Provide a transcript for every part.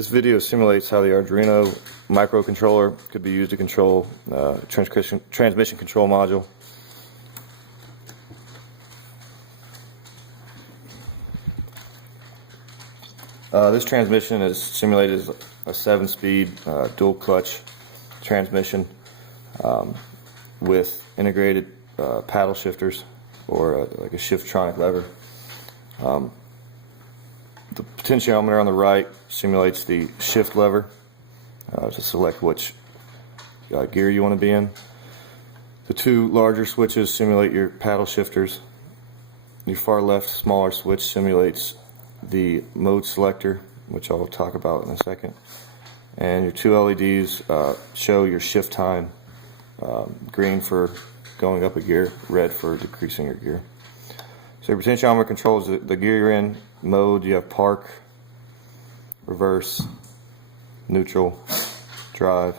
This video simulates how the Arduino microcontroller could be used to control transmission control module. This transmission is simulated as a 7-speed dual clutch transmission with integrated paddle shifters or like a shifttronic lever. The potentiometer on the right simulates the shift lever to select which gear you want to be in. The two larger switches simulate your paddle shifters. Your far left smaller switch simulates the mode selector, which I'll talk about in a second. And your two LEDs show your shift time, green for going up a gear, red for decreasing your gear. So your potentiometer controls the gear you're in. Mode, you have park, reverse, neutral, drive,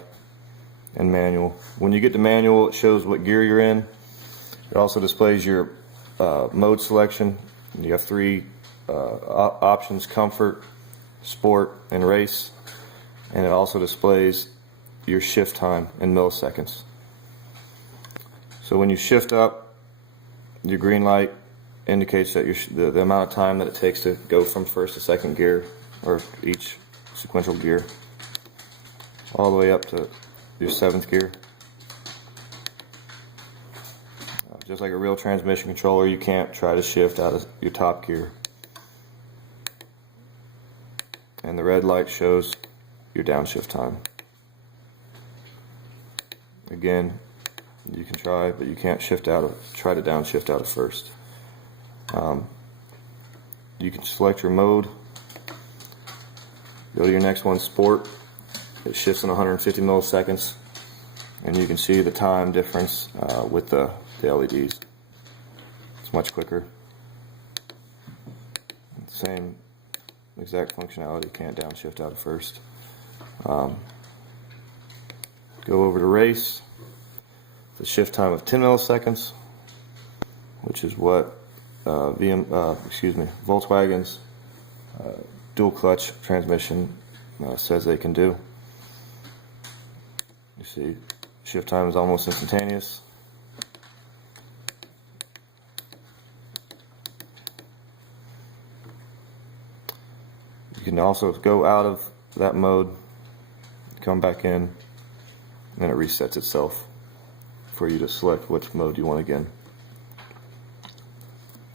and manual. When you get to manual, it shows what gear you're in. It also displays your mode selection. You have three options: comfort, sport, and race. And it also displays your shift time in milliseconds. So when you shift up, your green light indicates that the amount of time that it takes to go from first to second gear, or each sequential gear, all the way up to your 7th gear. Just like a real transmission controller, you can't try to shift out of your top gear. And the red light shows your downshift time. Again, you can try, but you can't try to downshift out of first. You can select your mode, go to your next one, sport. It shifts in 150 milliseconds, and you can see the time difference with the LEDs. It's much quicker. Same exact functionality, can't downshift out of first. Go over to race. The shift time of 10 milliseconds, which is what Volkswagen's dual clutch transmission says they can do. You see, shift time is almost instantaneous. You can also go out of that mode, come back in, and it resets itself for you to select which mode you want again.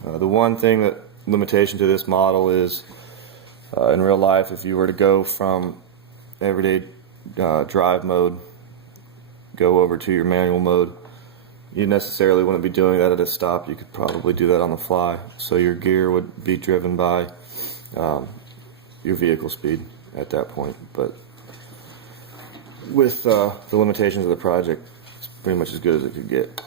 The one limitation to this model is in real life, if you were to go from everyday drive mode, go over to your manual mode, you necessarily wouldn't be doing that at a stop. You could probably do that on the fly. So your gear would be driven by your vehicle speed at that point. But with the limitations of the project, it's pretty much as good as it could get.